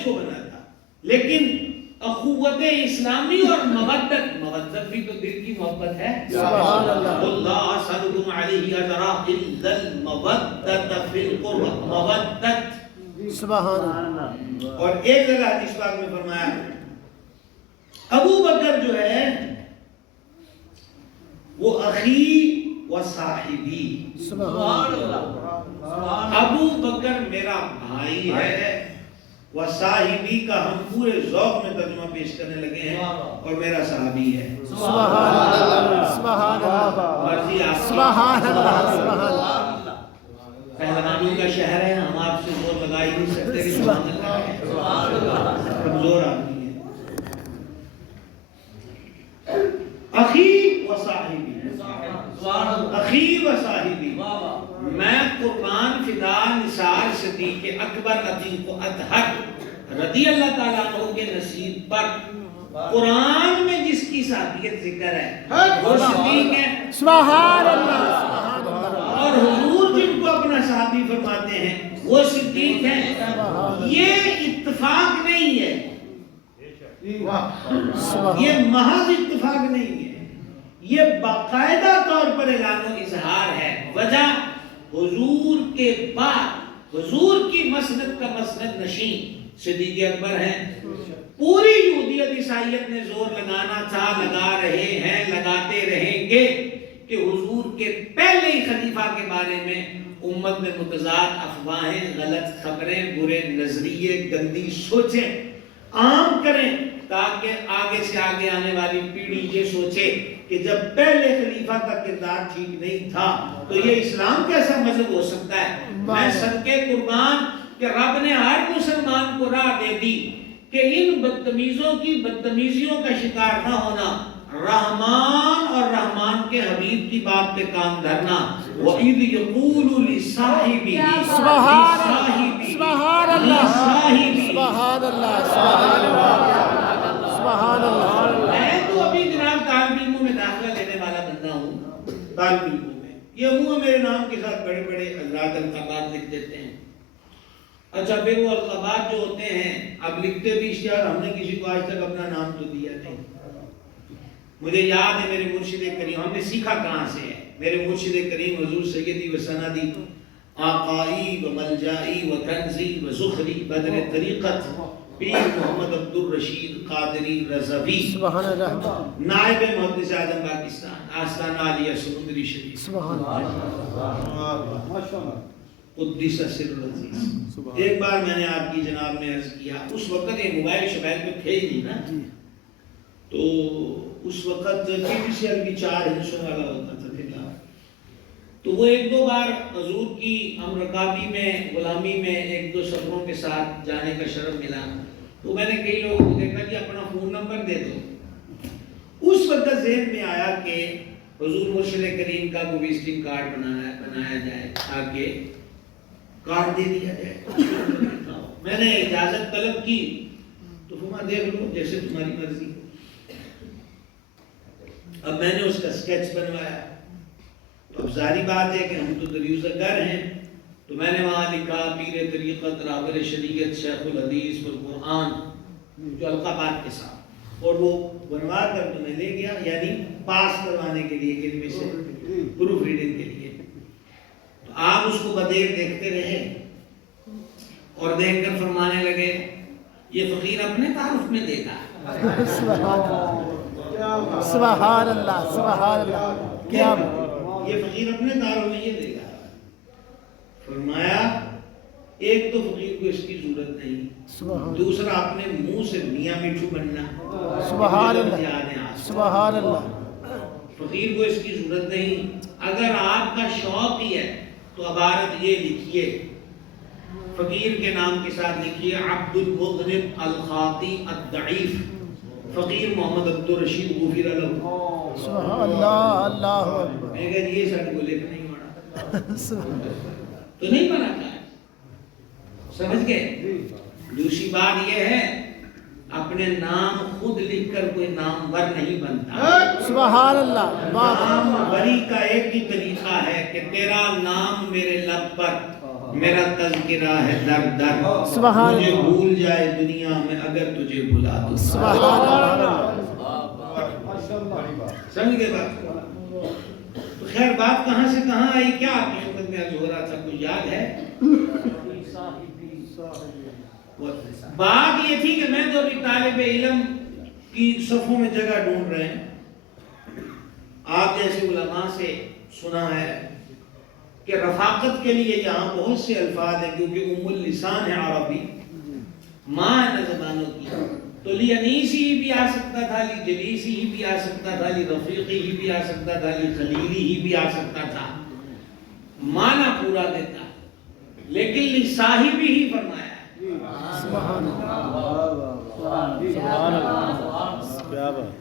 اس کو بنا تھا. لیکن اخوت اسلامی اور مودت بھی تو دل کی محبت ہے. سبحان اللہ. اللہ اسألکم علیہ اجرا الا المودۃ فی القربى. مودت. سبحان اللہ. اور ایک جگہ حدیث پاک میں فرمایا ابو بکر جو ہے وہ اخی و صاحبی. سبحان اللہ. ابو بکر میرا بھائی ہے، و صاحبی کا ہم پورے ذوق میں ترجمہ پیش کرنے لگے ہیں، اور میرا صحابی ہے. سبحان اللہ. سبحان اللہ. مرضی آپ کی. سبحان اللہ. سبحان اللہ. پہلوانوں کا شہر ہے، ہم آپ سے زور لگا ہی نہیں سکتے کہ سبحان اللہ ہے. کمزور آدمی ہے. اخی و صاحبی. اخی و صاحبی. میں قربان فدا نثار صدیق اکبر عتیق و اطہر رضی اللہ تعالیٰ عنہ کے نصیب پر قرآن میں جس کی صحابیت ذکر ہے وہ صدیق ہے. سبحان اللہ. سبحان اللہ. اور حضور جن کو اپنا صحابی فرماتے ہیں وہ صدیق ہیں. یہ اتفاق نہیں ہے، یہ محض اتفاق نہیں ہے، یہ باقاعدہ طور پر اعلان و اظہار ہے. وجہ حضور کے بعد حضور کی مسند کا مسند نشین صدیق اکبر ہیں. پوری یہودیت عیسائیت نے زور لگانا تھا، لگا رہے ہیں، لگاتے رہیں گے کہ حضور کے پہلے ہی خلیفہ کے بارے میں امت میں متضاد افواہیں، غلط خبریں، برے نظریے، گندی سوچیں عام کریں، تاکہ آگے سے آگے آنے والی پیڑھی یہ سوچے کہ جب پہلے خلیفہ کا کردار ٹھیک نہیں تھا تو یہ اسلام کیسا مذہب ہو سکتا ہے. میں صدقے قربان کہ رب نے ہر مسلمان کو راہ دے دی کہ ان بدتمیزوں کی بدتمیزیوں کا شکار نہ ہونا، رحمان اور رحمان کے حبیب کی بات پہ کام دھرنا. وَإِذْ يَقُولُ لِصَاحِبِهِ. سبحان اللہ. سبحان اللہ. سبحان اللہ. سبحان اللہ. سبحان اللہ. میں تو ابھی جناب طالب علموں میں داخلہ لینے والا بندہ ہوں. طالب علموں میں یہ عموماً میرے نام کے ساتھ بڑے بڑے حضرات القابات لکھ دیتے ہیں. اچھا پھر وہ القابات جو ہوتے ہیں اب لکھتے بھی اشتہار، ہم نے کسی کو آج تک اپنا نام تو دیا نہیں. مجھے یاد ہے میرے مرشد کریم، ہم نے سیکھا کہاں سے ہے، میرے مرشد کریم حضور سیدی و سندی آقائی و ملجائی و کنزی و زخری بدر طریقت پیر محمد عبدالرشید قادری رضوی سبحان اللہ. نائب محدث اعظم پاکستان آستانہ عالیہ سمندری شریف سبحان قدس سر العزیز. ایک بار میں نے آپ کی جناب میں عرض کیا، اس وقت یہ موبائل شبائل میں تھے ہی نہیں نا، تو اس وقت KBCL بھی 4 حصوں والا ہوتا تھا پھر. تو وہ ایک دو بار حضور کی امرکابی میں غلامی میں ایک دو سفروں کے ساتھ جانے کا شرف ملا، تو میں نے کئی لوگوں کو دیکھا کہ اپنا فون نمبر دے دو. اس وقت ذہن میں آیا کہ حضور مرشد کریم کا کوئی وزٹنگ کارڈ بنایا جائے تاکہ کارڈ دے دیا جائے. میں نے اجازت طلب کی تو فرمایا دیکھ لو جیسے تمہاری مرضی. اب میں نے اس کا سکیچ بنوایا. اب ظاہری بات ہے کہ ہم تو دریوزہ گر ہیں، تو میں نے وہاں لکھا پیر طریقت راہبر شریعت شیخ الحدیث والقرآن جو القابات کے ساتھ، اور وہ بنوا کر تو میں لے گیا، یعنی پاس کروانے کے لیے کلمے سے پروف ریڈنگ کے لیے. تو آپ اس کو بدیر دیکھتے رہے اور دیکھ کر فرمانے لگے یہ فقیر اپنے تعارف میں دے گا. سبحان اللہ. سبحان اللہ. کیا یہ فقیر اپنے تعارف میں یہ دے گا. فرمایا ایک تو فقیر کو اس کی ضرورت نہیں، دوسرا اپنے منہ سے میاں مٹھو بننا. سبحان اللہ. سبحان اللہ. فقیر کو اس کی ضرورت نہیں. اگر آپ کا شوق ہی ہے تو عبارت یہ لکھیے، فقیر کے نام کے ساتھ لکھیے عبد المغنب الخاطی الضعیف فقیر محمد عبدالرشید غفر له. سبحان اللہ. اللہ اکبر. میں کہا یہ ساتھ کو لکھ نہیں مانا تو نہیں بنا تھا. سمجھ گئے؟ دوسری بات یہ ہے اپنے نام خود لکھ کر کوئی نامور نہیں بنتا. سبحان اللہ. نام وری کا ایک ہی طریقہ ہے کہ تیرا نام میرے لب پر میرا تذکرہ ہے در در، سبحان مجھے اللہ، بھول جائے دنیا میں اگر تجھے بھلا دوں۔ سبحان اللہ، سمجھ گئے بات؟ تو خیر بات کہاں سے کہاں آئی، کیا آپ کی خدمت میں عرض ہو رہا تھا، کچھ یاد ہے؟ بات یہ تھی کہ میں تو ابھی طالب علم کی صفوں میں جگہ ڈھونڈ رہے ہیں۔ آپ جیسے علماء سے سنا ہے کہ رفاقت کے لیے یہاں بہت سے الفاظ ہیں، کیونکہ ام اللسان ہے عربی، ماں ہے زبانوں کی، تو لی انیسی ہی بھی آ سکتا تھا، لی جلیسی ہی بھی آ سکتا تھا، لی رفیقی ہی بھی آ سکتا تھا، لی خلیلی ہی بھی آ سکتا تھا، معنی پورا دیتا، لیکن لی صاحبی ہی فرمایا ہے۔ سبحان اللہ، سبحان اللہ، کیا بات۔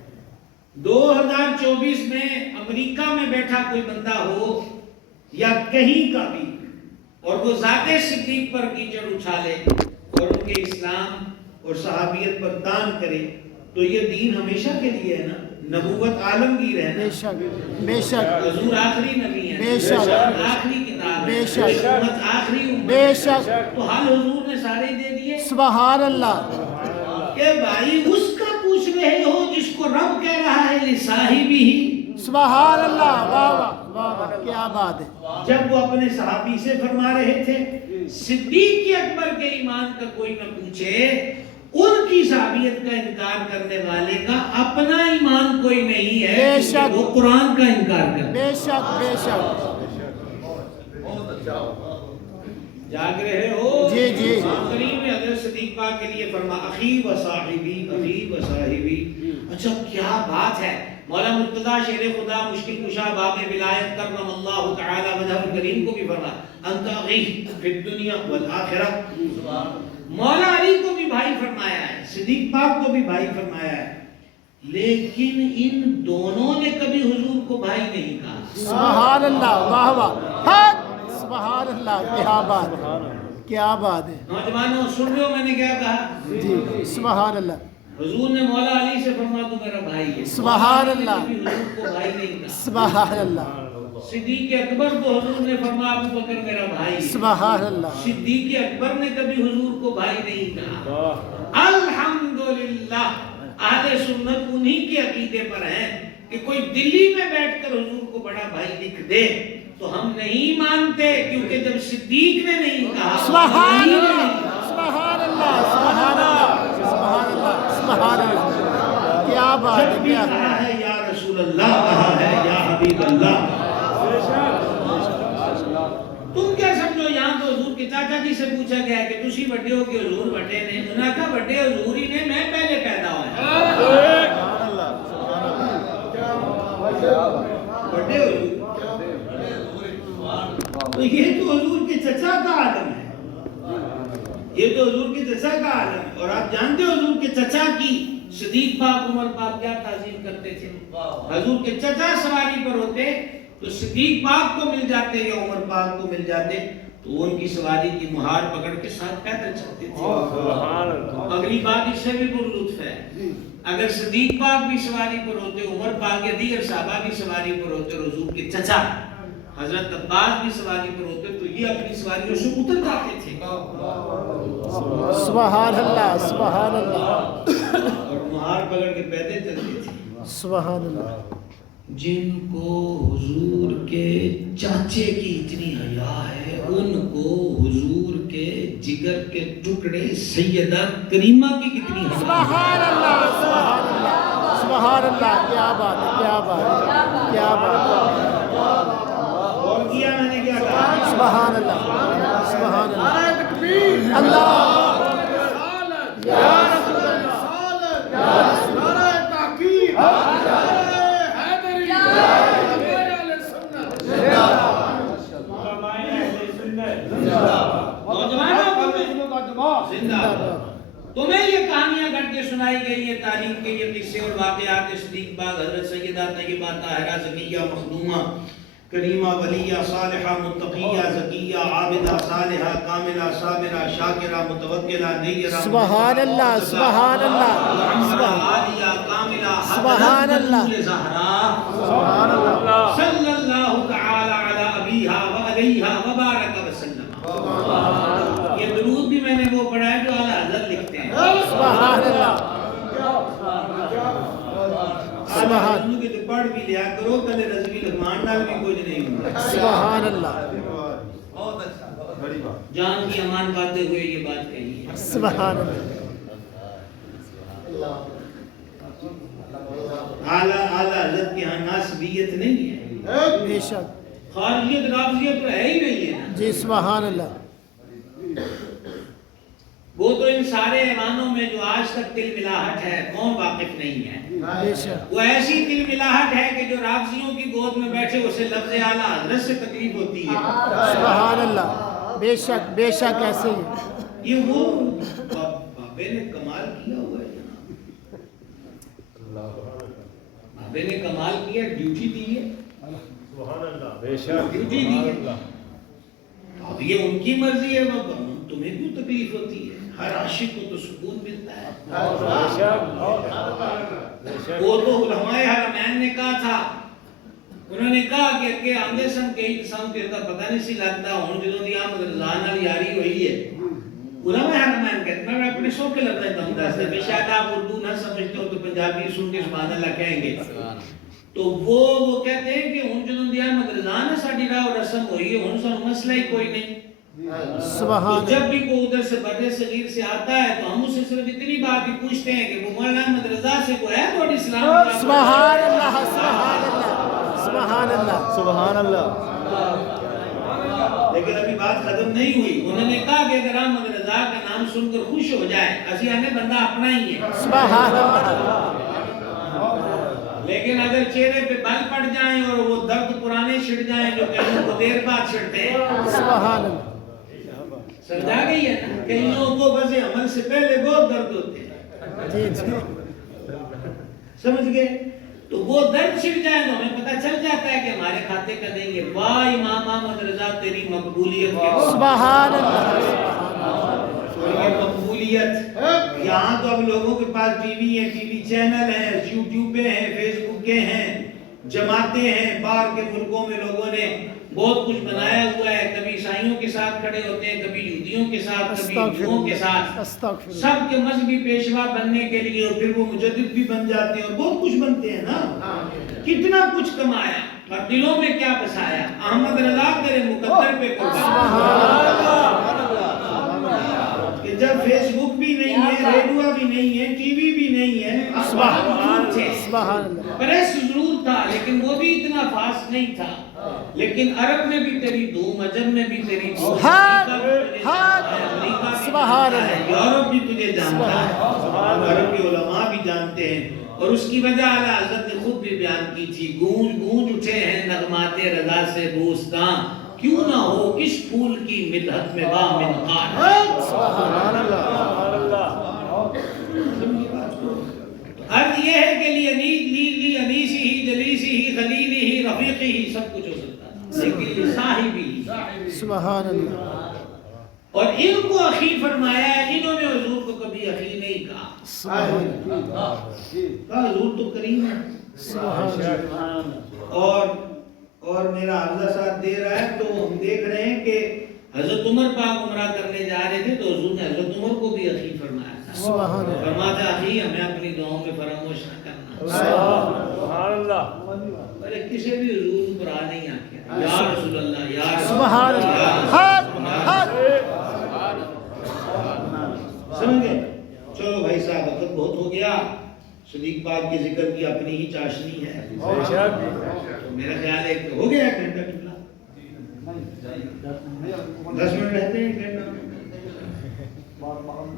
2024 میں امریکہ میں بیٹھا کوئی بندہ ہو یا کہیں کا بھی، اور وہ ذات صدیق پر کیچڑ اچھالے اور ان کے اسلام اور صحابیت پر تان کرے، تو یہ دین ہمیشہ کے لیے ہے نا، نبوت عالمگیر ہے نا، بے شک، بے شک، حضور آخری نبی ہے، بے شک، آخری کتاب ہے، بے شک، امت آخری امت، بے شک، تو حال حضور نے سارے دے دیے سبحان اللہ، کہ بھائی اس کا پوچھ رہے ہو جس کو رب کہہ رہا ہے لصاحبی ہی، سبحان اللہ، واہ واہ واہ واہ، کیا بات ہے۔ جب وہ اپنے صحابی سے فرما رہے تھے صدیق اکبر کے ایمان کا کوئی نہ پوچھے، ان کی صحابیت کا انکار کرنے والے کا اپنا ایمان کوئی نہیں ہے، بے کیونکہ شک، وہ قرآن کا انکار کرتا ہے۔ بے شک، بے شک، جاگ رہے ہو؟ جی جی، کریم نے حضرت صدیق پاک کے لیے فرما اخی و صاحبی، اخی و صاحبی۔ اچھا کیا بات ہے، مولا مرتضیٰ شیر خدا مشکل کشا باب ولایت کرم اللہ تعالی وجہ کریم کو بھی فرما انت اخی فی الدنیا والآخرہ، مولا علی کو بھی بھائی فرمایا ہے، صدیق پاک کو بھی بھائی فرمایا ہے، لیکن ان دونوں نے کبھی حضور کو بھائی نہیں کہا۔ سبحان اللہ، واہ واہ، حق، سبحان اللہ، کیا بات ہے، کیا بات ہے، نوجوانوں سن رہے ہو میں نے کیا کہا؟ جی، سبحان اللہ، حضور نے مولا علی سے فرما تو میرا بھائی ہے، سبحان اللہ، کبھی حضور کو بھائی نہیں کہا۔ سبحان اللہ، صدیق اکبر کو حضور نے فرما ابو بکر میرا بھائی ہے، سبحان اللہ، صدیق اکبر نے کبھی حضور کو بھائی نہیں کہا۔ الحمدللہ اہل سنت انہی کے عقیدے پر ہیں کہ کوئی دلی میں بیٹھ کر حضور کو بڑا بھائی لکھ دے تو ہم نہیں مانتے، کیونکہ جب صدیق نے نہیں کہا، سبحان اللہ، سبحان اللہ، سبحان اللہ، سبحان اللہ، سبحان اللہ، کیا بات ہے، جب بھی کیا کہا ہے یا رسول اللہ، کہا ہے یا حبیب اللہ۔ تم کیا سمجھو، یہاں تو حضور کے چاچا جی سے پوچھا گیا کہ تسی بڑے ہو کہ حضور بڑے نے، انہوں نے کہا بڑے حضور ہی نے، میں پہلے پیدا ہوا، بڑے حضور، تو یہ تو حضور کے چچا کا عالم ہے، یہ تو حضور کے چچا کا عالم ہے۔ اور آپ جانتے ہو حضور کے چچا کی صدیق پاک عمر پاک کیا تعظیم کرتے تھے، حضور کے چچا سواری پر ہوتے تو صدیق پاک کو مل جاتے یا عمر پاک کو مل جاتے تو وہ ان کی سواری کی مہار پکڑ کے ساتھ پیدل چلتے تھے۔ اگلی بات اس سے بھی پر لطف ہے، اگر صدیق پاک بھی سواری پر ہوتے، عمر پاک یا دیگر صحابہ بھی سواری پر ہوتے، اور حضور کے چچا حضرت عباس بھی سواری پر ہوتے تو یہ اپنی سواریوں سے اتر جاتے تھے سبحان اللہ، سبحان اللہ، اور مہار پکڑ کے پیدل چلتے تھے۔ سبحان اللہ، جن کو حضور کے چاچے کی اتنی حیا ہے، ان کو حضور کے جگر کے ٹکڑے سیدہ کریمہ کی کتنی حیا ہے۔ سبحان اللہ، سبحان اللہ، سبحان اللہ، کیا بات ہے، کیا بات ہے، کیا بات ہے، اور کیا میں نے کیا کہا؟ سبحان اللہ، سبحان اللہ، اللہ، یا رسول اللہ، یا رسول تمہیں یہ کہانیاں گھڑ کے سنائی گئی ہیں، تاریخ کے یہ قصے اور واقعات، صدیق پاک، حضرت سیدہ طیبہ طاہرہ زکیہ مخدومہ کریمہ ولیہ صالحہ متقیہ زکیہ عابدہ صالحہ کاملہ صابرہ شاکرہ متوکلہ نیرہ سبحان اللہ، سبحان اللہ، عالیہ کاملہ سبحان اللہ، زہرا سبحان اللہ، صلی اللہ تعالی علی ابیہا و علیہا و بارک وسلم۔ یہ درود بھی میں نے وہ پڑھا ہے جو اعلیٰ حضرت لکھتے ہیں. سبحان اللہ. اعلیٰ حضرت کے تو پڑھ بھی لیا کرو کل رضوی لغمان نال بھی کچھ نہیں ہوتا. سبحان اللہ. جان کی امان پاتے ہوئے یہ بات کہی ہے. سبحان اللہ. اعلیٰ حضرت کے ہاں ناسبیت نہیں ہے. بے شک. خارجیت رافضیت تو ہے ہی نہیں ہے نا. جی سبحان اللہ. وہ تو ان سارے ایوانوں میں جو آج تک تل ملاحٹ ہے کون واقف نہیں ہے. بے شک. وہ ایسی تل ملاحٹ ہے کہ جو رافضیوں کی گود میں بیٹھے اسے لفظ اعلیٰ حضرت سے تکلیف ہوتی ہے. سبحان اللہ. بے شک بے شک ایسے ہی. یہ وہ بابے نے کمال کیا ہوا ہے جناب. بابے نے کمال کیا, ڈیوٹی دی ہے. ڈیوٹی دی ہے. اب یہ ان کی مرضی ہے, تمہیں کیوں تکلیف ہوتی ہے؟ ہر عاشق کو تو سکون ملتا ہے. وہ تو علماء حرمین نے کہا تھا, انہوں نے کہا کہ اگے آمدے سن کئی قسم کے پتہ نہیں سی لگتا ہوں جدوں دی آمد رضا نال یاری ہوئی ہے. علماء حرمین کہتے ہیں, میں اپنے سو کے لفظ میں دستا بے شک آپ اردو نہ سمجھتے ہو تو پنجابی سن کے سبحان اللہ کہیں گے. تو وہ کہتے ہیں کہ ہن جدوں دی آمد رضا نے ساڈی راہ و رسم ہوئی ہے, ہن سانوں مسئلہ ہی کوئی نہیں. سبحان. جب بھی کوئی ادھر سے بڑے صغیر سے آتا ہے تو ہم اسے صرف اتنی بات ہی پوچھتے ہیں کہ وہ مولانا احمد رضا سے کوئی ہے تو اسلام. سبحان اللہ. سبحان اللہ. سبحان اللہ. سبحان اللہ. لیکن ابھی بات ختم نہیں ہوئی. انہوں نے کہا کہ اگر احمد رضا کا نام سن کر خوش ہو جائے, اسی ہمیں بندہ اپنا ہی ہے. سبحان اللہ. لیکن اگر چہرے پہ بل پڑ جائیں اور وہ درد پرانے چھڑ جائیں جو کہیں کو دیر بعد چھڑتے ہیں. سبحان اللہ. سمجھا گئی ہے نا, کئی لوگوں کو وضع عمل سے پہلے بہت درد ہوتے ہیں. جی جی. سمجھ گئے؟ تو وہ درد چھڑ جائے تو ہمیں پتہ چل جاتا ہے کہ ہمارے کھاتے کا نہیں ہے. واہ امام احمد رضا تیری مقبولیت کے سبحان اللہ. مقبولیت. یہاں تو اب لوگوں کے پاس ٹی وی ہے, ٹی وی چینل ہیں, یوٹیوب پہ ہیں, فیس بک کے ہیں, جماعتیں ہیں. باہر کے ملکوں میں لوگوں نے بہت کچھ بنایا ہوا ہے. کبھی عیسائیوں کے ساتھ کھڑے ہوتے ہیں, کبھی یہودیوں کے ساتھ, کبھی ہندوؤں کے ساتھ. سب کے مذہبی پیشوا بننے کے لیے, اور پھر وہ مجدد بھی بن جاتے ہیں اور بہت کچھ بنتے ہیں نا. کتنا کچھ کمایا اور دلوں میں کیا بسایا. احمد رضا تیرے مقدر پہ کہ جب فیس بک بھی نہیں ہے, ریڈیو بھی نہیں ہے, ٹی وی بھی نہیں ہے, سبحان اللہ. پریس ضرور تھا لیکن وہ بھی اتنا فاسٹ نہیں تھا. لیکن عرب میں بھی تیری دھوم, عجم میں بھی تیری دھوم, سبحان اللہ. یورپ بھی تجھے جانتا ہے, عرب کے علماء بھی جانتے ہیں. اور اس کی وجہ اعلیٰ حضرت نے خود بھی بیان کی تھی. گونج گونج اٹھے ہیں نغمات رضا سے بوستاں, کیوں نہ ہو کس پھول کی مدحت میں واہ منقار. سبحان اللہ. عرض یہ ہے کہ لی انیسی ہی جلیسی ہی خلیلی ہی رفیقی ہی سب کچھ ہو سکتا ہے, لیکن لی صاحبی ہی. سبحان اللہ. اور ان کو اخی فرمایا ہے. انہوں نے حضور کو کبھی اخی نہیں کہا. سبحان اللہ. حضور تو کریم ہے. اور میرا حافظہ ساتھ دے رہا ہے تو ہم دیکھ رہے ہیں کہ حضرت عمر پاک عمرہ کرنے جا رہے تھے تو حضور نے حضرت عمر کو بھی اخی فرمایا تھا. سبحان اللہ. فرماتا اخی ہمیں اپنی دعاؤں میں فراموش نہ کرنا. سبحان اللہ. ارے کسی بھی حضور کو برا نہیں آکیا. یا رسول اللہ, یا رسول سبحان اللہ. سمجھ گئے؟ چلو بھائی صاحب وقت بہت ہو گیا. صدیق پاک کے ذکر کی اپنی ہی چاشنی ہے. میرا خیال ہے کہ ہو گیا 1 گھنٹہ نکلا. 10 منٹ رہتے ہیں 1 گھنٹہ.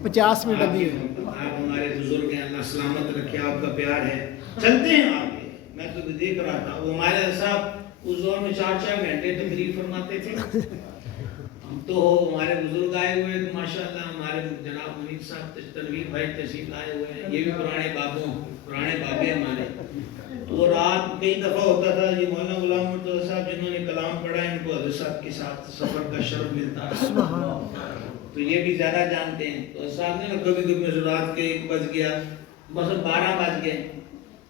50 منٹ ابھی. آپ ہمارے بزرگ ہیں, اللہ سلامت رکھے, آپ کا پیار ہے. چلتے ہیں آگے. میں تو دیکھ رہا تھا وہ ہمارے صاحب اس دور میں 4 گھنٹے تقریر فرماتے تھے. ہم تو ہمارے بزرگ آئے ہوئے تو ماشاءاللہ ہمارے جناب منیر صاحب تنویر بھائی تشریف لائے ہوئے ہیں. یہ بھی پرانے بابے ہمارے. تو رات کئی دفعہ ہوتا تھا یہ مولانا غلام مرتضیٰ صاحب جنہوں نے کلام پڑھا ان کو حضرت صاحب کے ساتھ سفر کا شرف ملتا ہے. تو یہ بھی زیادہ جانتے ہیں. تو صاحب نے کبھی رات کے 1 بج گیا, مثلا 12 بج گئے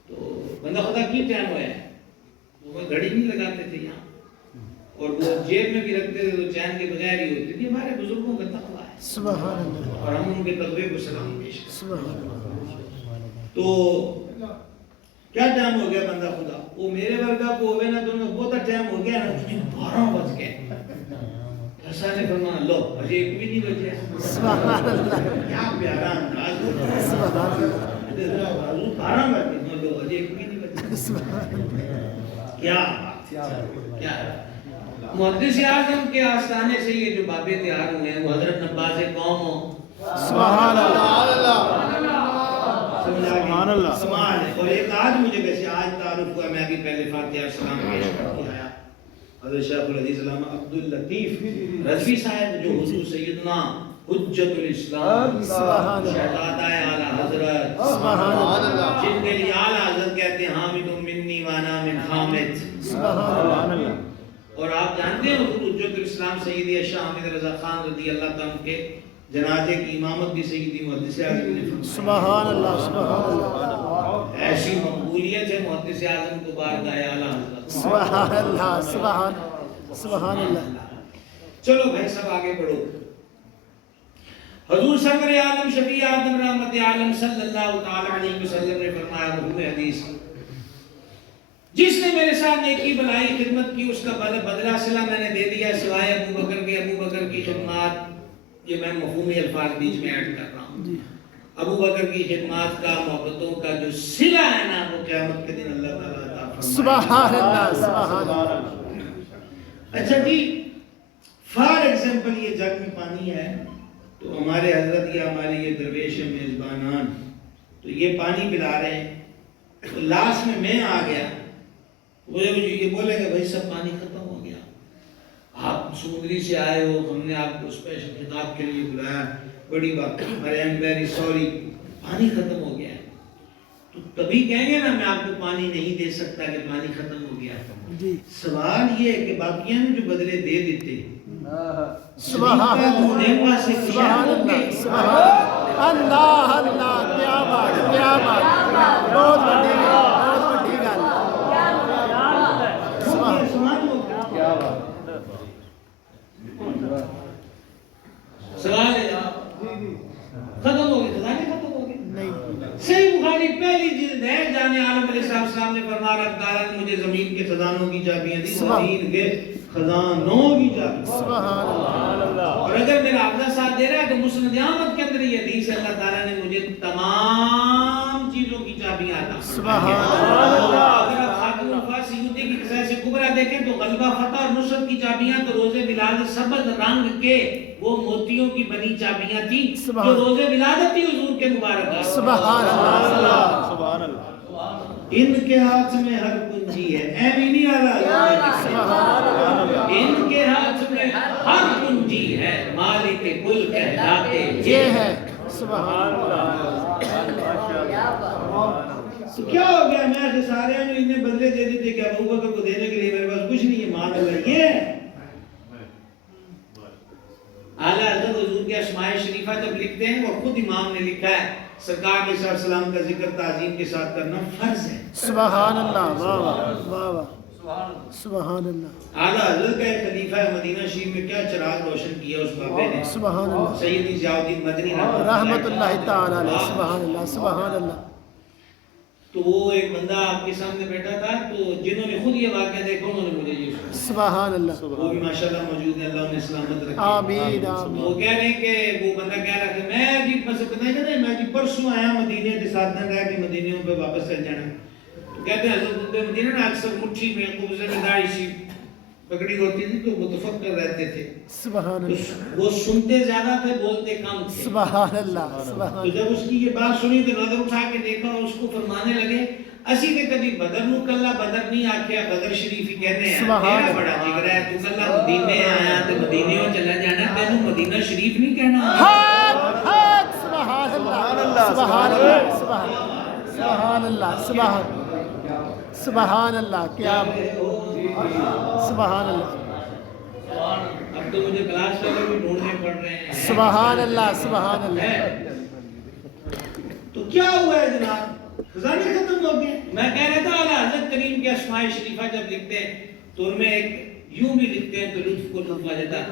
تو بندہ خدا کی ٹائم ہوا ہے, وہ گھڑی نہیں لگاتے تھے یہاں. اور وہ جیب میں بھی رکھتے تھے تو چین کے بغیر ہی ہوتی تھی. ہمارے بزرگوں کا تقویٰ ہے سبحان اللہ اور ہم ان کے تقوی کو سلام پیش کرتے ہیں. سبحان اللہ. تو کیا ٹائم ہو گیا بندہ خدا وہ میرے ورگا کو ہوئے نا تو انہوں بہت ٹائم ہو گیا نا 12 بج گئے. ایسا نے فرمایا لو اجے ایک بھی نہیں بجے. سبحان اللہ. کیا پیارا انداز ہوتا ہے. سبحان اللہ. 12 بج گئے لو اجے ایک بھی نہیں بجے. سبحان اللہ. کیا بات کیا محدث اعظم کے آستانے سے یہ جو بابیں تیار ہوئے ہیں وہ حضرت نباز قوم ہو. سبحان اللہ. سبحان اللہ. سبحان ہے. اور ایک آج مجھے ویسے آج تعارف ہوا میں ابھی پہلے فاتحہ سلام پیش کر کے آیا. حضرت شیخ الحدیث علامہ عبداللطیف رضوی صاحب جو حضور سیدنا حجت الاسلام شہزادہ اعلیٰ حضرت سبحان اللہ. جن کے لیے اعلیٰ حضرت کہتے ہیں حامد منی وانا من حامد. سبحان اللہ. اور آپ جانتے ہیں حضور حجت الاسلام سیدی شاہ حامد رضا خان رضی اللہ تعالیٰ عنہ کے جنازے کی امامت بھی سیدی محدث اعظم نے فرمائی. سبحان اللہ. سبحان اللہ. ایسی مقبولیت ہے محدث اعظم کو بارگاہ اعلیٰ حضرت. سبحان اللہ. سبحان سبحان اللہ. چلو بھائی سب آگے بڑھو. حضور سرور عالم شفیع آدم رحمت عالم صلی اللہ تعالی علیہ وسلم نے فرمایا مفہوم حدیث جس نے میرے ساتھ نیکی بلائی خدمت کی اس کا بدلہ صلہ میں نے دے دیا سوائے ابو بکر کی خدمات. یہ میں مفہومی الفاظ بیچ میں ایڈ کر رہا ہوں. ابو بکر کی خدمات کا محبتوں کا جو صلہ ہے نا وہ قیامت کے دن اللہ تعالیٰ عطا فرمائے. سبحان اللہ. سبحان اللہ. اچھا جی فار ایگزامپل یہ جگ میں پانی ہے تو ہمارے حضرت یا ہمارے یہ درویش میزبانان تو یہ پانی پلا رہے ہیں تو لاسٹ میں آ گیا وہ یہ بولے کہ بھائی سب پانی ختم ہو گیا آپ سمندری سے آئے ہو ہم نے آپ کو اسپیشل خطاب کے لیے بلایا بڑی بات آئی ایم ویری سوری پانی ختم ہو گیا ہے تو تبھی کہیں گے نا میں آپ کو پانی نہیں دے سکتا کہ پانی ختم ہو گیا. سوال یہ ہے کہ باقیوں نے جو بدلے دے دیتے سبحان اللہ. سبحان اللہ. اللہ. کیا بات. کیا بات. بہت بڑی گل. سوال ہے ختم ہو گئے خزانے ختم ہو گئے نہیں. صحیح بخاری پہلی جلد ہے جانے عالم علیہ السلام نے فرمایا رب تعالیٰ نے مجھے زمین کے خزانوں کی چابیاں دی زمین کے خزانوں کی چابیاں. سبحان اللہ. اور اگر میرا حافظہ ساتھ دے رہا ہے تو مسند احمد کے اندر یہ حدیث ہے اللہ تعالیٰ نے مجھے تمام چیزوں کی چابیاں عطا. سبحان اللہ. اگر آپ خاتم الفاظ سیوطی کی قصائص کبریٰ دیکھیں تو غلبہ فتح اور نصرت کی چابیاں تو روزے میلاد سبز رنگ کے وہ موتیوں کی بنی چابیاں تھیں جو روزے ولادت تھی حضور کے مبارک. سبحان اللہ. سبحان اللہ. ان کے ہاتھ میں ہر کنجی ہے. اے بھی نہیں ان کے ہاتھ میں ہر کنجی ہے مالک کل کہلاتے یہ ہے. سبحان اللہ. تو کیا ہو گیا میں سارے ہیں انہیں بدلے دے دیتے کہ ابو بکر کو دینے کے لیے میرے پاس کچھ نہیں ہے مان اللہ یہ اعلیٰ حضرت حضور کے اسماء شریفہ جب لکھتے ہیں وہ خود امام نے لکھا ہے سرکار کے صلی اللہ علیہ وسلم کا ذکر تعظیم کے ساتھ کرنا فرض ہے. سبحان اللہ. واہ واہ واہ. سبحان اللہ. اعلیٰ حضرت کا ایک خلیفہ مدینہ شریف میں کیا چراغ روشن کیا اس بابے نے سبحان اللہ. سیدی ضیاء الدین مدنی رحمت اللہ تعالی علیہ. سبحان اللہ. سبحان اللہ. تو وہ ایک بندہ آپ کے سامنے بیٹھا تھا تو جنہوں نے خود یہ واقعہ دیکھا انہوں نے مجھے یہ سنا. سبحان اللہ. وہ بھی ماشاءاللہ موجود ہیں اللہ انہیں سلامت رکھے. آمین آمین. وہ کہہ رہے ہیں کہ وہ بندہ کہہ رہا کہ میں جی بس پتہ نہیں کہتا میں جی پرسوں آیا مدینے کے ساتھ دن رہ کے مدینوں پہ واپس چل جانا. تو کہتے ہیں حضرت قطب مدینہ نا اکثر مٹھی میں قبضے میں داڑھی سی پکڑی ہوتی تھی تو متفکر رہتے تھے. سبحان اللہ. وہ سنتے زیادہ تھے بولتے کم تھے. سبحان اللہ. تو جب اس کی یہ بات سنی تو نظر اٹھا کے دیکھا اور اس کو فرمانے لگے اسی نے کبھی بدر نو کلا بدر نہیں آکھیا بدر شریف ہی کہنے ہیں تیرا بڑا جگر ہے تو کلا مدینے آیا تے مدینے ہو چلا جانا تینوں مدینہ شریف نہیں کہنا. سبحان اللہ. سبحان اللہ. سبحان اللہ. سبحان اللہ. کیا سبحان اللہ. اب تو مجھے کلاس والے بھی ڈھونڈنے پڑ رہے ہیں. سبحان اللہ. سبحان اللہ. تو کیا ہوا ہے جناب خزانے ختم ہو گئے. میں کہہ رہا تھا اعلیٰ حضرت کریم کے اسماء شریفہ جب لکھتے ہیں تو ان میں ایک یوں بھی لکھتے ہیں تو لطف کو لطف آ جاتا ہے،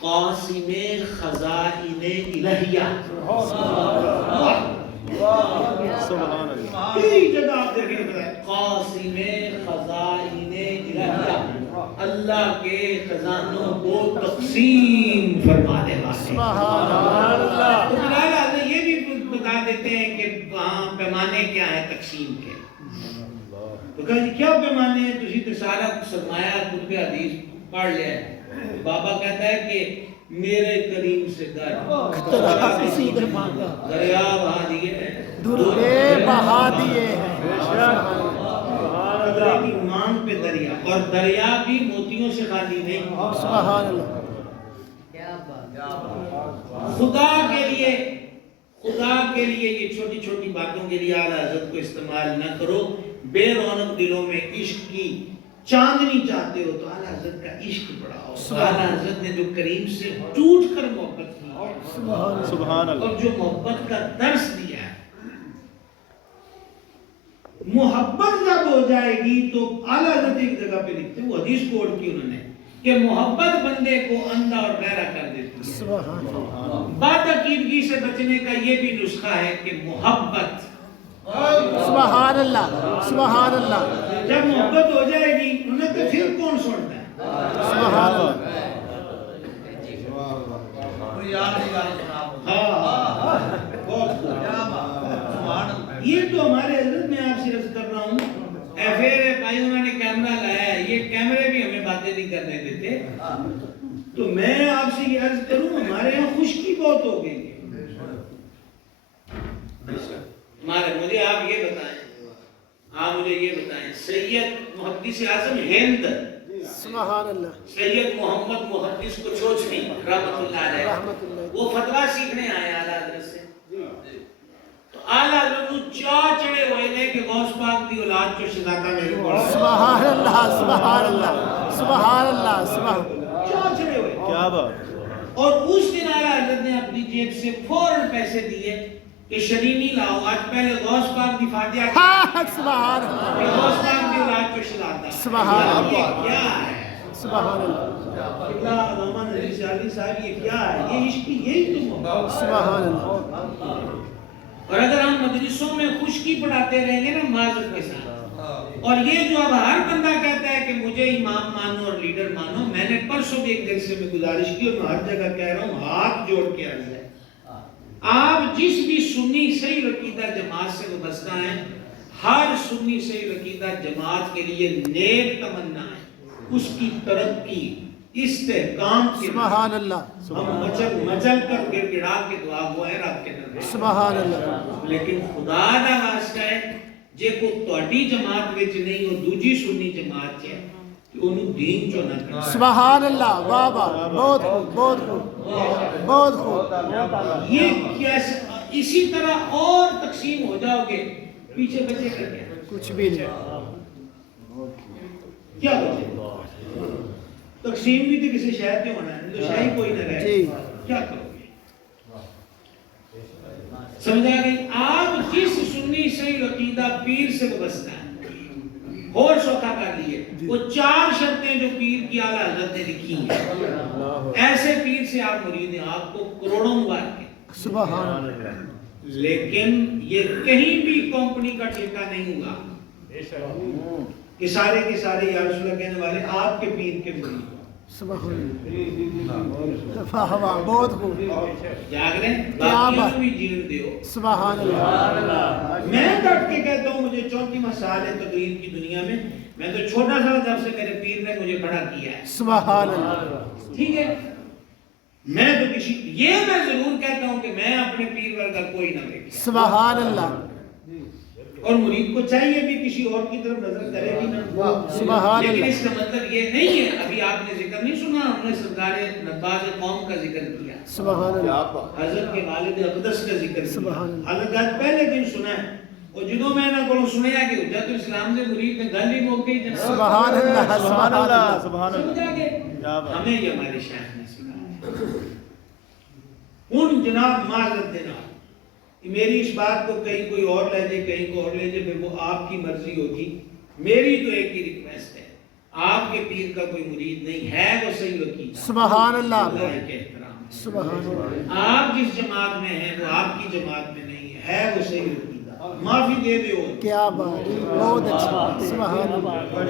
قاسم خزائن الہیہ. سبحان اللہ. کئی جگہ آپ دیکھیں گے قاسم خزائن الہیہ، اللہ کے خزانوں کو تقسیم فرمانے والے. سبحان اللہ. تو بلال حضرت یہ بھی بتا دیتے ہیں کہ وہاں پیمانے کیا ہے تقسیم کے. تو کہا جی کیا پیمانے ہیں؟ تسی تو سارا سرمایہ کتب حدیث پڑھ لیا ہے. بابا کہتا ہے کہ میرے کریم سے دریا بہا دیے ہیں، بہا دیے ہیں. قدرے کی مانگ پہ دریا، اور دریا بھی موتیوں سے خالی نہیں. سبحان اللہ. خدا کے لیے یہ چھوٹی چھوٹی باتوں کے لیے اعلیٰ حضرت کو استعمال نہ کرو. بے رونق دلوں میں عشق کی چاندنی چاہتے ہو تو اعلیٰ حضرت کا عشق بڑھاؤ. اعلیٰ حضرت نے جو کریم سے ٹوٹ کر محبت کی ہے سبحان اللہ. اور جو محبت کا درس دیا ہے، محبت جب ہو جائے گی تو اعلیٰ حضرت ایک جگہ پہ لکھتے ہیں، وہ حدیث کوٹ کی انہوں نے، کہ محبت بندے کو اندھا اور بہرا کر دیتی ہے. بد عقیدگی سے بچنے کا یہ بھی نسخہ ہے کہ محبت، سبحان اللہ. سبحان اللہ. جب محبت ہو جائے گی انہیں تو پھر کون سنتا ہے؟ سبحان اللہ. بہت خوب. یہ تو ہمارے حضرت میں آپ سے عرض کر رہا ہوں، ایفیر بھائی انہوں نے کیمرہ لایا ہے، یہ کیمرے بھی ہمیں باتیں نہیں کرنے دیتے. تو میں آپ سے یہ عرض کروں ہمارے یہاں خشکی بہت ہو گئی ہے. مجھے آپ یہ بتائیں، مجھے یہ بتائیں، سید محدث اعظم ہند سبحان اللہ. سید محمد محدث کو چوچنی رحمت اللہ علیہ، وہ فتویٰ سیکھنے آئے اعلیٰ حضرت سے. تو اعلیٰ حضرت کو چاہ چڑے ہوئے تھے کہ غوث پاک دی اولاد کو شہادت میرے کو. سبحان اللہ. سبحان اللہ. سبحان اللہ. سبحان. چاہ چڑے ہوئے. کیا بات. اور اس دن اعلیٰ حضرت نے اپنی جیب سے فوراً پیسے دیے کہ شرینی لاؤ، آج پہلے غوث پاک دی فاتحہ سبحان اللہ. غوث پاک دی اولاد کو شہادت. سبحان اللہ. یہ کیا ہے؟ سبحان اللہ. قبلہ علامہ نظیر شاہدی صاحب یہ کیا ہے؟ یہ عشق کی یہی تو محبت. سبحان اللہ. اور اگر ہم مجلسوں میں خشکی پڑھاتے رہیں گے نا معذرت کے ساتھ، اور یہ جو اب ہر بندہ کہتا ہے کہ مجھے امام مانو اور لیڈر مانو، میں نے پرسوں بھی ایک جلسے میں گزارش کی اور میں ہر جگہ کہہ رہا ہوں، ہاتھ جوڑ کے عرض ہے، آپ جس بھی سنی صحیح عقیدہ جماعت سے وابستہ ہیں، ہر سنی صحیح عقیدہ جماعت کے لیے نیک تمنا ہے، اس کی ترقی، استحکام کی. سبحان اللہ. ہم مچل کر گڑ گڑا کے دعا ہوا ہے رب کے نام. سبحان اللہ. لیکن خدا دا واسطہ ہے جے کو تہاڈی جماعت وچ نہیں ہو دوجی سنی جماعت ہے کہ انہوں دین چوں نہ کرنا. سبحان اللہ. واہ واہ. بہت خوب. بہت خوب. بہت خوب. یہ کیسے اسی طرح اور تقسیم ہو جاؤ گے، پیچھے بچے گا کیا؟ کچھ بھی نہیں. کیا بچے؟ تقسیم بھی تو کسی شہر کے ہونا ہے، تو شاہی کوئی نہ رہے. کیا کرو گے؟ سمجھا گئی؟ آپ جس سنی صحیح عقیدہ پیر سے وابستہ ہیں اور سوکھا کر لیے، وہ 4 شرطیں جو پیر کی اعلیٰ حضرت نے لکھی ہیں، ایسے پیر سے آپ مرید ہیں، آپ کو کروڑوں مبارک ہیں. سبحان اللہ. لیکن یہ کہیں بھی کمپنی کا ٹھیکہ نہیں ہوگا کہ سارے کے سارے یا رسول اللہ کہنے والے آپ کے پیر کے مرید. سبحان اللہ. واہ واہ. بہت خوب. جاگ رہے ہیں، باقیوں کو بھی جیڑ دیو. سبحان اللہ. میں ڈٹ کے کہتا ہوں، مجھے 34 سال ہے تقریر کی دنیا میں تو چھوٹا سا جب سے میرے پیر نے مجھے کھڑا کیا ہے. سبحان اللہ. ٹھیک ہے، میں تو یہ میں ضرور کہتا ہوں کہ میں اپنے پیر ورگا کوئی نہ دیکھا. سبحان اللہ. اور مرید کو چاہیے بھی کسی اور کی طرف نظر کرے بھی نہ. سبحان لیکن اللہ. اس کا مطلب یہ نہیں ہے، ابھی آپ نے ذکر نہیں سنا، ہم نے سرکار نباز قوم کا ذکر کیا، سبحان اللہ. حضرت کے والد اقدس کا ذکر کیا. سبحان اللہ. حالانکہ آج پہلے دن سنا ہے، اور جنہوں میں نہ کو سنیا کہ حجت الاسلام سے مرید نے گل ہی موک گئی. سبحان اللہ. سبحان اللہ. سبحان اللہ. سمجھا کہ کیا بات. ہمیں یہ ہمارے شیخ نے سکھایا. ان جناب معذرت دینا، میری اس بات کو کہیں کوئی اور لے جائے، کہیں کو اور لے جائے، پھر وہ آپ کی مرضی ہوگی. میری تو ایک ہی ریکویسٹ ہے، آپ کے پیر کا کوئی مرید نہیں ہے، وہ صحیح عقیدہ سبحان اللہ اللہ کے احترام ہے۔ سبحان اللہ آپ جس جماعت میں ہیں وہ آپ کی جماعت میں نہیں ہے وہ صحیح عقیدہ، معافی دے دے وہ کیا بات ہے، بہت اچھا سبحان اللہ معافی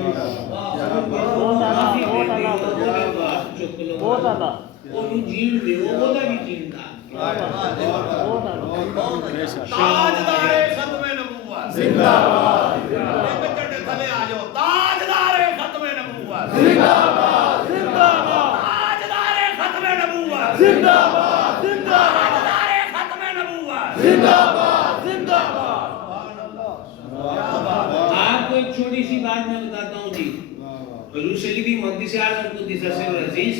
دے دے وہ بات چک لو وہ جین دے وہ دا بھی جین دا تاجدار ختم نبوت زندہ باد ایک چڑے تھلے آ جاؤ، تاجدار ختم نبوت زندہ باد زندہ باد تاجدار ختم نبوت زندہ باد زندہ باد تاجدار ختم نبوت زندہ باد زندہ باد آپ کو ایک چھوٹی سی بات میں بتاتا ہوں جی، حضور سیدی محدث اعظم قدس سر العزیز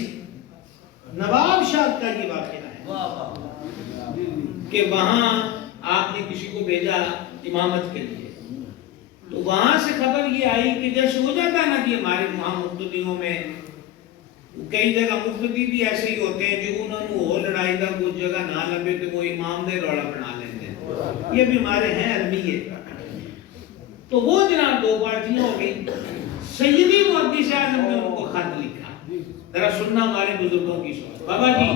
نواب شاہ کا یہ واقعہ ہے کہ وہاں آپ نے کسی کو بھیجا امامت کے لیے، تو وہاں سے خبر یہ آئی کہ جیسے ہو جاتا ہے نا کہ ہمارے وہاں مقتدیوں میں کئی جگہ مقتدی بھی ایسے ہی ہوتے ہیں جو انہوں نے ہو لڑائی کا کچھ جگہ نہ لبے تو وہ امام دے روڑا بنا لیتے ہیں، یہ بھی ہمارے ہیں علمیے۔ تو وہ جناب دو پارٹیاں ہو گئی، سیدی محدث اعظم نے ان کو خط لکھا، ذرا سننا ہمارے بزرگوں کی سوچ۔ بابا جی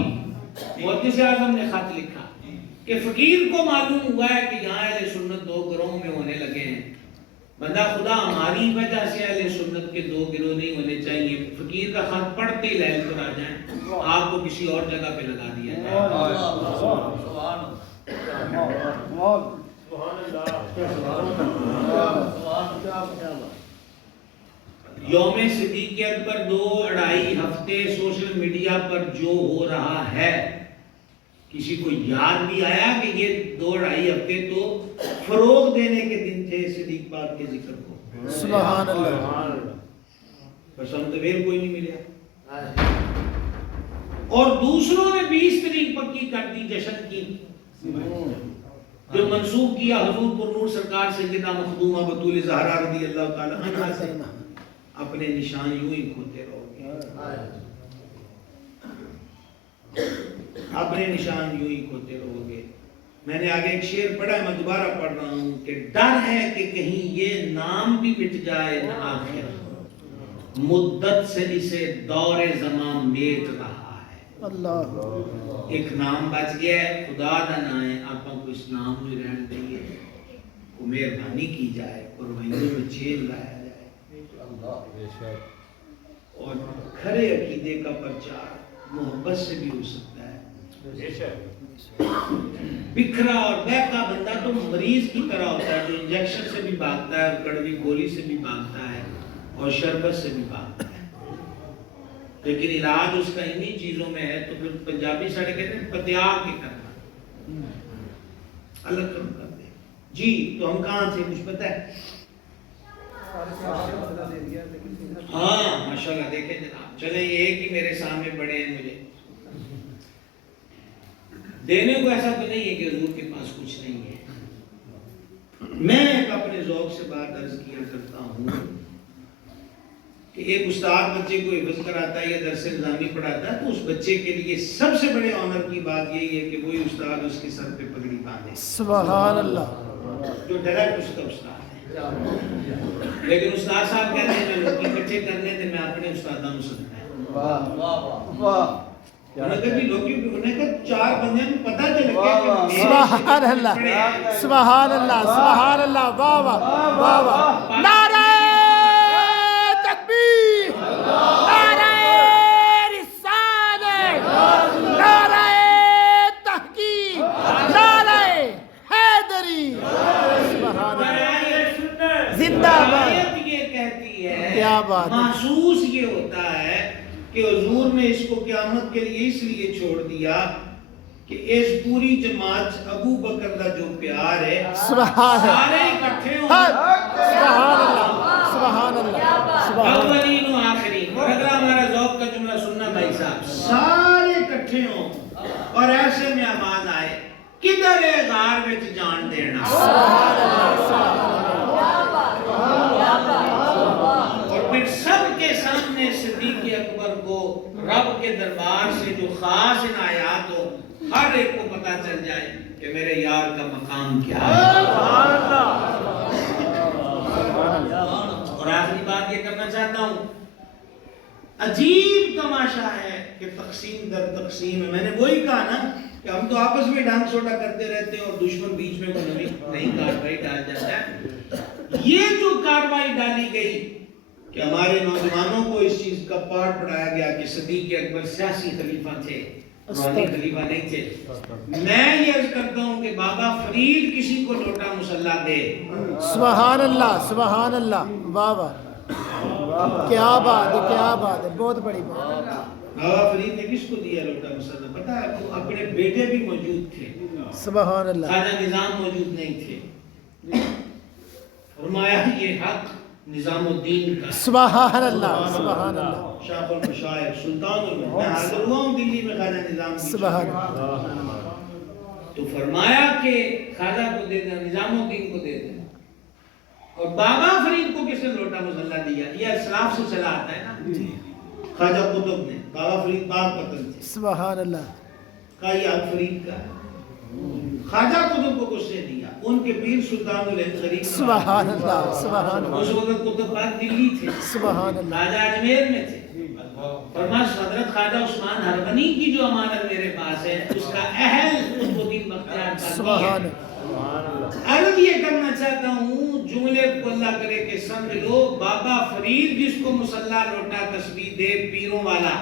محدث اعظم نے خط لکھا کہ فقیر کو معلوم ہوا ہے کہ یہاں اہل سنت دو گروہوں میں ہونے لگے ہیں، بندہ خدا ہماری وجہ سے اہل سنت کے دو گروہ نہیں ہونے چاہیے، فقیر کا خط پڑھتے ہی لہل پر آ جائیں، آپ کو کسی اور جگہ پہ لگا دیا جائے۔ یوم صدیقیت پر 2-2.5 ہفتے سوشل میڈیا پر جو ہو رہا ہے، کسی کو یاد بھی آیا کہ یہ 2-2.5 ہفتے تو فروغ دینے کے دن تھے صدیق پاک کے ذکر کو؟ سبحان اللہ بس ہم تو کوئی نہیں ملیا، اور دوسروں نے 20 تاریخ پکی کر دی جشن کی، جو منسوخ کیا حضور پر نور سرکار سیدہ مخدومہ بطول زہرا رضی اللہ تعالی عنہا سے۔ اپنے نشان یوں ہی کھوتے رہو گے، اپنے نشان یوں ہی کھوتے رہو گے۔ میں نے آگے ایک شعر پڑھا ہے، میں دوبارہ پڑھ رہا ہوں کہ ڈر ہے کہ کہیں یہ نام بھی مٹ جائے نہ آخر، مدت سے اسے دور زمان میٹ رہا ہے۔ اللہ ایک نام بچ گیا ہے، خدا دا نام ہے، آپ کو اس نام میں رہن دیں، کو مہربانی کی جائے، قربانیوں میں چین لایا جائے، اور کھرے عقیدے کا پرچار محبت سے بھی ہو سکتا ہے۔ بکھرا اور بہکا بندہ تو مریض کی طرح ہوتا ہے، جو انجیکشن سے بھی بھاگتا ہے اور کڑوی گولی سے بھی بھاگتا ہے اور شربت سے بھی بھاگتا ہے، لیکن علاج اس کا انہی چیزوں میں ہے۔ تو پھر پنجابی ساڑھے کہتے ہیں پتیا کے کرنا، الگ کر دیں جی۔ تو ہم کہاں سے کچھ پتہ ہے؟ ہاں ماشاءاللہ، دیکھیں جناب، چلیں یہ ایک ہی میرے سامنے بڑے ہیں، مجھے دینے کو ایسا تو نہیں ہے کہ حضور کے پاس کچھ نہیں ہے۔ میں ایک اپنے ذوق سے بات عرض کیا کرتا ہوں کہ ایک استاد بچے کو حفظ کراتا ہے یا درس نظامی پڑھاتا ہے، تو اس بچے کے لیے سب سے بڑے آنر کی بات یہی ہے کہ وہی استاد اس کے سر پہ پگڑی باندھے، سبحان اللہ جو ڈائریکٹ اس کا استاد ہے۔ لیکن استاد صاحب کہتے ہیں میں لوگ اکٹھے کرنے تھے، میں اپنے استادوں کو سمجھتا ہے، انہوں نے کہا 4 بندے میں پتہ چل گیا کہ سبحان اللہ سبحان اللہ سبحان اللہ، واہ واہ واہ واہ، نعرہ تکبیر، نعرہ رسالت، نعرہ تحقیق، نعرہ حیدری، سبحان اللہ، زندہ باد۔ یہ کہتی ہے، کیا بات ہے، محسوس یہ ہوتا ہے کہ حضور نے اس کو قیامت کے لیے اس لیے چھوڑ دیا کہ اس پوری جماعت ابو بکر کا جو پیار ہے سبحان اللہ، سارے اکٹھے ہوں، سبحان اللہ سبحان اللہ سبحان اللہ، اولین و آخرین۔ اور اگر ہمارا ذوق کا جملہ سننا بھائی صاحب، سارے اکٹھے ہوں اور ایسے میں آواز آئے کدھر ہے غار وچ جان دینا، اور پھر سب کے سامنے صدیق اکبر کو رب کے دربار سے جو خاص عنایات ہو، ہر ایک کو پتہ چل جائے کہ میرے یار کا مقام کیا ہے۔ اور آخری بات یہ کرنا چاہتا ہوں عجیب تماشا ہے کہ تقسیم در تقسیم ہے. میں نے وہی کہا نا کہ ہم تو آپس میں ڈانس سوڈا کرتے رہتے ہیں اور دشمن بیچ میں کوئی نئی کارروائی ڈال جاتا ہے. یہ جو کارروائی ڈالی گئی کہ ہمارے نوجوانوں کو اس چیز کا پاٹ پڑھایا گیا کہ صدیق اکبر سیاسی خلیفہ تھے، روحانی خلیفہ نہیں تھے. میں یہ عرض کرتا ہوں کہ بابا فرید کسی کو لوٹا مسلح دے. سبحان اللہ، سبحان اللہ، واہ واہ، کیا بات ہے، کیا بات ہے، بہت بڑی بات ہے. بابا فرید نے کس کو دیا لوٹا مسلح؟ پتہ ہے وہ اپنے بیٹے بھی موجود تھے، سبحان اللہ. خواجہ نظام موجود نہیں تھے. فرمایا یہ حق نظام الدین کا. سبحان اللہ، سبحان اللہ، شاہ المشائخ سلطان الملک. میں حاضر ہوا ہوں دلی میں خواجہ نظام کی. سبحان اللہ. تو فرمایا کہ خواجہ کو دے دینا، نظام الدین کو دے دینا. اور بابا فرید کو کس نے لوٹا مسلح دیا؟ یہ اسلاف سے چلا آتا ہے نا. خواجہ قطب نے، بابا فرید پاک پتن تھے، سبحان اللہ. کہا یہ اب فرید کا ہے. خواجہ قطب کو کس نے دیا؟ ان کے پیر سلطان الہند غریب. سبحان اللہ، سبحان اللہ، اس وقت قطب پاک دلی تھے، سبحان اللہ. خواجہ اجمیر میں تھے. فرمایا حضرت خواجہ عثمان ہربنی کی جو امانت میرے پاس ہے اس کا اہل قطب الدین بختیار کاکی سبحان ہے. اللہ. عرض یہ کرنا چاہتا ہوں، جملے کو اللہ کرے کہ سمجھ لو. بابا فرید جس کو مسلح لوٹا تسبیح دے پیروں والا،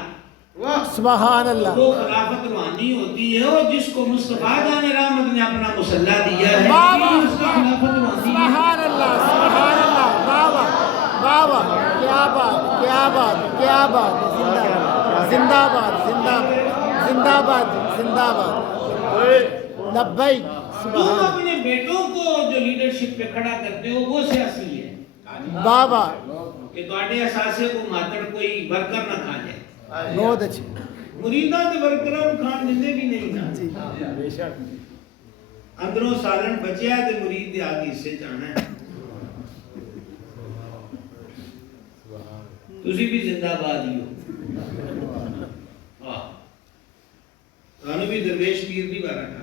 سبحان اللہ. وہ خلافت روحانی ہوتی ہے. اور جس کو مصطفیٰ جان رحمت نے اپنا مسلح دیا ہے واہ واہ، اس کا خلافت روحانی ہے. سبحان اللہ، سبحان اللہ، واہ واہ، واہ واہ، کیا بات، کیا بات، کیا بات. زندہ باد، زندہ باد، زندہ باد، زندہ باد. لبیک. تم سبحان اپنے بیٹوں کو جو لیڈرشپ پہ کھڑا کرتے ہو وہ سیاسی ہے واہ واہ، کہ تواڈے اثاثے کو ماتڑ کوئی ورکر نہ کھا جائے. بہت اچھے. مریداں تے ورکراں نوں کھان دیندے بھی نہیں نا. جی بے شک. اندروں سالن بچیا تے مرید دے آگے حصے جانا ہے. تسی بھی زندہ باد ہی ہو. تانوں بھی درویش پیر بھی بارہ کھاتا.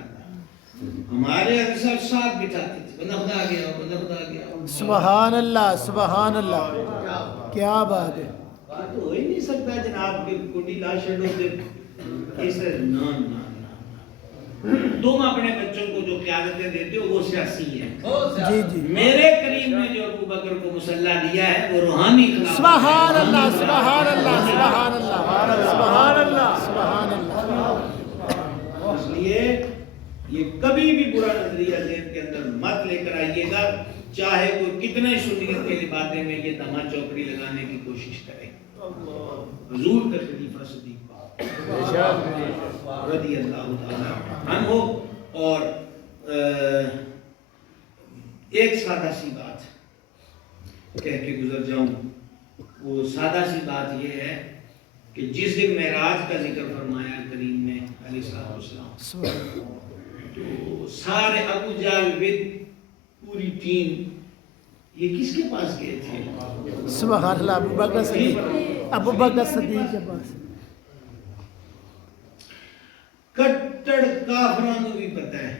ہمارے اکثر ساتھ بٹھاتے تھے، بندہ خدا آ گیا، بندہ خدا آ گیا. سبحان اللہ، سبحان اللہ، کیا بات ہے. بات ہو ہی نہیں سکتا جناب کہ کوٹی لا چھڑو تے اس نہ نہ. تم اپنے بچوں کو جو قیادتیں دیتے ہو وہ سیاسی ہیں. جی جی، میرے کریم نے جو ابو بکر کو مسلح دیا ہے وہ روحانی خلافت. سبحان اللہ، سبحان اللہ، سبحان اللہ، سبحان اللہ، سبحان اللہ. اس لیے یہ کبھی بھی برا نظریہ ذہن کے اندر مت لے کر آئیے گا، چاہے کوئی کتنے سنیت کے لبادے میں یہ دما چوکڑی لگانے کی کوشش کرے. حضور کا خلیفہ صدیق پاک رضی اللہ تعالیٰ عنہ. اور ایک سادہ سی بات کہہ کے گزر جاؤں. وہ سادہ سی بات یہ ہے کہ جس دن معراج کا ذکر فرمایا کریم نے علیہ السلام، تو سارے ابو جہل ود پوری ٹیم یہ کس کے پاس گئے تھے؟ سبحان اللہ. ابو بکر صدیق، ابو بکر صدیق کے پاس. کٹڑ کافروں کو بھی پتہ ہے.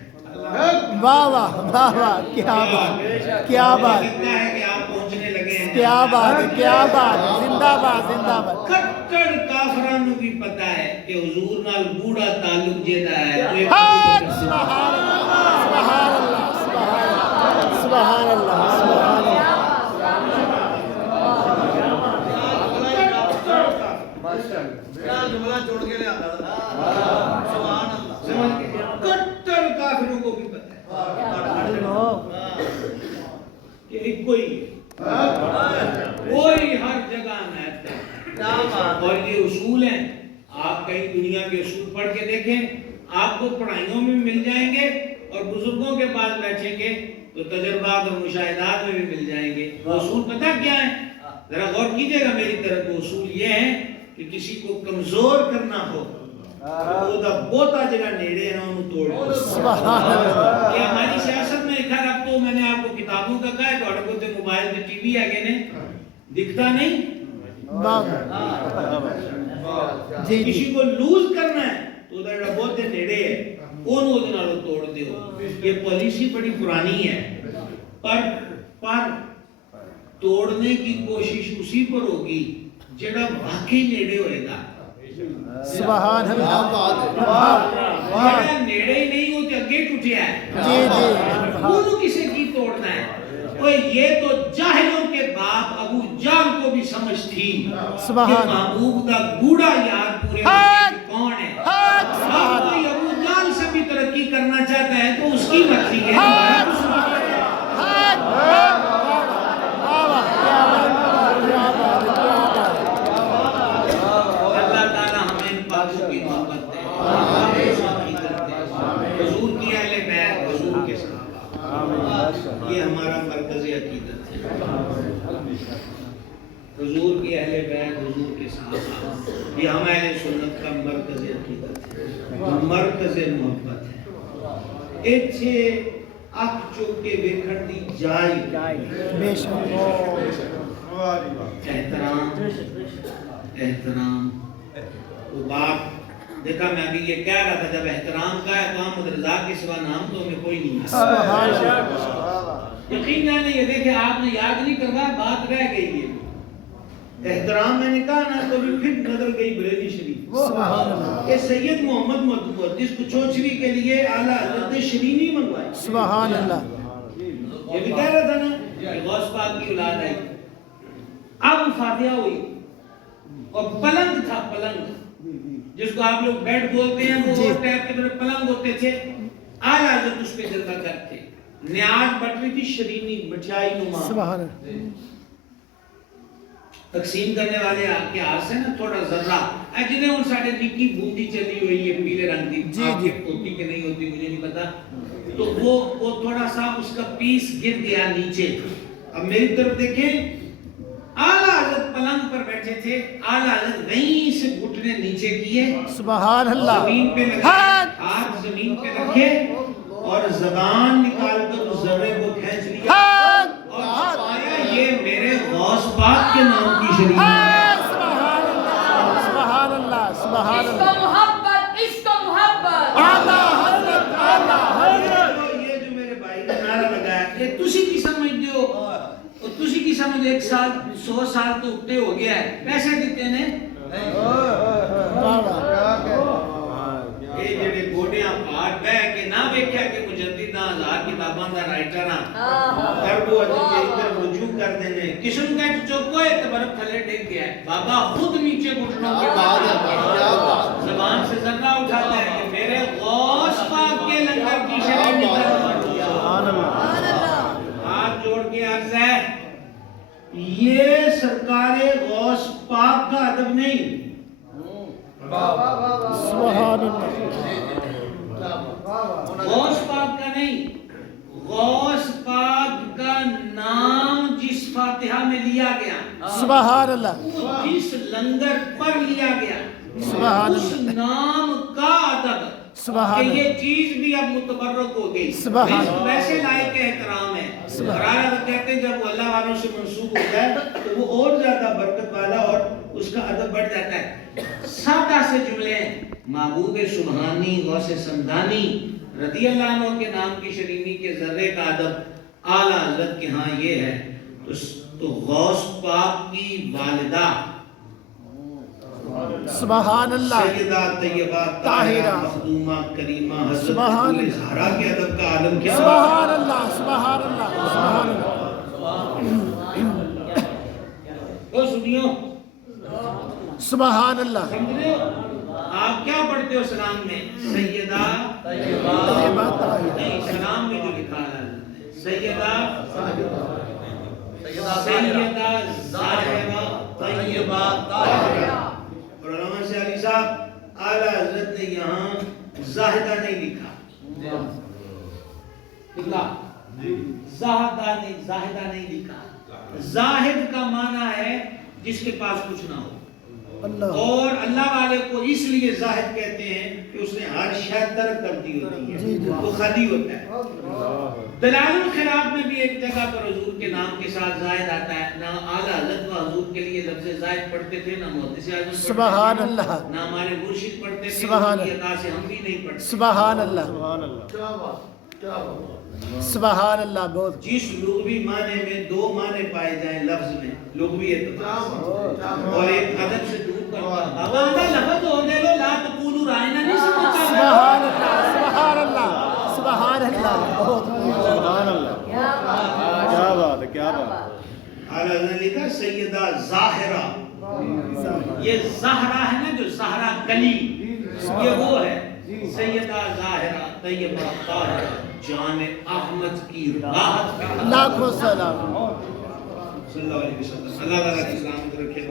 واہ واہ، واہ واہ، کیا بات، کیا بات، لگتا ہے کہ آپ پہنچنے لگے ہیں. کیا بات ہے، کیا بات ہے. زندہ باد، زندہ باد. کٹڑ کافروں کو بھی پتہ ہے کہ حضور نال گوڑا تعلق جیدا ہے. سبحان اللہ، سبحان اللہ، سبحان اللہ، سبحان اللہ. جملہ جوڑ کے لے آتا تھا. سبحان اللہ. سمجھ گئے؟ کٹڑ کافروں کو بھی پتہ ہے کہ ایک کوئی ہر جگہ نائب ہے. اور یہ اصول ہیں. آپ کہیں دنیا کے اصول پڑھ کے دیکھیں، آپ کو پڑھائیوں میں مل جائیں گے اور بزرگوں کے پاس بیٹھیں گے تو تجربات اور مشاہدات میں بھی مل جائیں گے. وہ اصول پتہ کیا ہے؟ ذرا غور کیجئے گا میری طرف. وہ اصول یہ ہیں کہ کسی کو کمزور کرنا ہو وہ دا بہتا جگہ نیڑے ہیں انہوں توڑ دو. سبحان اللہ. یہ ہماری سیاست میں لکھا رکھ تو میں نے آپ کو کتابوں کا کہا ہے کہ اور کوئی موبائل پہ ٹی وی آگے نے دکھتا نہیں. جی جی، کسی کو لوز کرنا ہے تو ادھر بہت نیڑے ہے انہوں ادھر نالو توڑ دیو. یہ پالیسی بڑی پرانی ہے پر توڑنے کی کوشش اسی پر ہوگی ਜਿਹੜਾ ਵਾਕਈ ਨੇੜੇ ਹੋਏਗਾ। سبحان اللہ ਜਿਹੜਾ ਨੇੜੇ ਹੀ ਨਹੀਂ ਉਹ ਤੇ ਅੱਗੇ ਟੁੱਟਿਆ ਹੈ جی جی ਉਹਨੂੰ ਕਿਸੇ ਕੀ ਤੋੜਨਾ ہے اوے یہ تو جاہلوں کے باپ ابو جان کو بھی سمجھ تھی کہ محبوب کا گوڑا یار پورے کون ہے۔ اب کوئی ابو جان سے بھی ترقی کرنا چاہتا ہے تو اس کی مرضی ہے۔ اللہ تعالی ہمیں ان پاکوں کی محبت دے، حضور کی اہل بیت، حضور کے صحابہ، یہ ہمارا مرکزی عقیدت ہے۔ حضور کی اہل بیت، حضور کے صحابہ، یہ ہم اہل سنت کا مرکزی عقیدت ہے، مرکز محبت ہے۔ ایچھے اکھ چوکے ویکھن دی جائی بے شک احترام احترام وہ بات دیکھا میں ابھی یہ کہہ رہا تھا جب احترام کا ہے تو محمد رضا کے سوا نام تو ہمیں کوئی نہیں ہے۔ یقین جانے یہ دیکھیں آپ نے یاد نہیں کروا بات رہ گئی ہے۔ احترام میں نے کہا نا تو بھی پھر نظر گئی بریلی شریف۔ یہ سید محمد محدث کو چوچری کے لیے اعلیٰ حضرت شرینی منگوائی۔ سبحان اللہ یہ بھی کہہ رہا تھا نا کہ غوث پاک کی اولاد آئی۔ اب فاتحہ ہوئی اور پلنگ تھا، پلنگ جس کو آپ لوگ بیڈ بولتے ہیں وہ ٹیپ کے طرف پلنگ ہوتے تھے، اعلیٰ حضرت اس پہ جلوہ کرتے، نیاز بٹ رہی تھی شرینی مٹھائی نما، سبحان اللہ تقسیم کرنے والے آپ کے ہاتھ سے نا تھوڑا ذرہ جنہیں ان ساڑھے نکی بوندی چلی ہوئی ہے پیلے رنگ دی، آپ کے ہوتی کہ نہیں ہوتی مجھے نہیں پتا، تو وہ تھوڑا سا اس کا پیس گر گیا نیچے۔ اب میری طرف دیکھیں اعلیٰ حضرت پلنگ پر بیٹھے تھے، اعلیٰ حضرت وہیں سے گھٹنے نیچے کیے، سبحان اللہ زمین پہ لگے، ہاتھ زمین پہ رکھے اور زبان نکال کر اس ذرے کو کھینچ لیا اور پایا یہ میرے غوث پاک کے نام کی شریف ہے۔ سبحان اللہ سبحان اللہ عشق و محبت اعلیٰ حضرت یہ جو میرے بھائی نے نعرہ لگایا کہ تسی کی سمجھ دیو اور تسی کی سمجھ 1 سال 100 سال تو اٹھتے ہو گیا ہے پیسے دیتے ہیں یہ جڑے گوڑیاں پاٹ بہ کے نہ ویکھیا کہ مجدد 1000 کتاباں دا رائٹر ہاں اربو ادب کے ادھر رجوع کر دینے کشن کا چوکوئے تبرک تھلے ڈگ گیا ہے بابا خود نیچے گھٹنوں کے بعد زبان سے ذرہ اٹھاتا ہے کہ میرے غوث پاک کے لنگر کی شریف ہاتھ جوڑ کے عرض ہے یہ سرکار غوث پاک کا ادب نہیں، سبحان اللہ غوث پاک کا نہیں، غوث پاک کا نام جس فاتحہ میں لیا گیا، سبحان اللہ وہ جس لنگر پر لیا گیا، سبحان اس نام کا ادب سبحان کہ اللہ یہ چیز بھی اب متبرک ہو گئی، سبحان ویسے لائق احترام ہے۔ قرآن کہتے ہیں جب وہ اللہ والوں سے منسوب ہو جائے تو وہ اور زیادہ برکت والا اور اس کا ادب بڑھ جاتا ہے۔ سادہ سے جملے محبوب سبحانی غوث سمدانی رضی اللہ عنہ کے نام کی شرینی کے ذرے کا ادب اعلیٰ حضرت کے ہاں یہ ہے تو غوث پاک کی والدہ سبحان اللہ سیدہ طیبہ طاہرہ مخدومہ کریمہ حضرت سبحان ابو زہرا کے ادب کا عالم کیا سبحان اللہ سبحان اللہ سبحان اللہ وہ سنیو سبحان اللہ سمجھ رہے ہو آپ کیا پڑھتے ہو سلام میں سیدہ طیبہ طاہرہ نہیں سلام میں جو لکھا ہے سیدہ ظاہرہ طیبہ طاہرہ اور علامہ سے علی صاحب اعلیٰ حضرت نے یہاں زاہدہ نہیں لکھا زاہدہ نہیں لکھا زاہد کا معنی ہے جس کے پاس کچھ نہ ہو اللہ اور اللہ والے کو اس لیے زاہد کہتے ہیں کہ اس نے ہر شے ترک کر دی ہوتی ہے وہ خالی ہوتا ہے۔ دلائل الخیرات میں بھی ایک جگہ پر حضور کے نام کے ساتھ زاہد آتا ہے، نہ اعلیٰ حضرت و حضور کے لیے لفظ زاہد پڑھتے تھے، نہ محدث اعظم پڑھتے تھے، سبحان اللہ نہ ہمارے مرشد پڑھتے تھے، سبحان ان کی ادا سے ہم بھی نہیں پڑھتے۔ سبحان اللہ سبحان اللہ سبحان اللہ بہت جس لغوی معنی میں دو معنی پائے جائیں لفظ میں لغوی اعتبار اور ایک ادب سے دور کرتا ہوا لفظ ہونے لو لا تقولوا رائنا نہیں سمجھتا سبحان اللہ سبحان اللہ سبحان اللہ بہت سبحان اللہ کیا بات ہے کیا بات ہے اعلیٰ نے لکھا سیدہ ظاہرہ یہ زہرہ ہے نا جو زہرہ گلی یہ وہ ہے سیدہ ظاہرہ طیبہ طاہرہ جان احمد کی راحت پہ لاکھوں سلام صلی اللہ علیہ وسلم اللہ تعالیٰ کی سلامت رکھے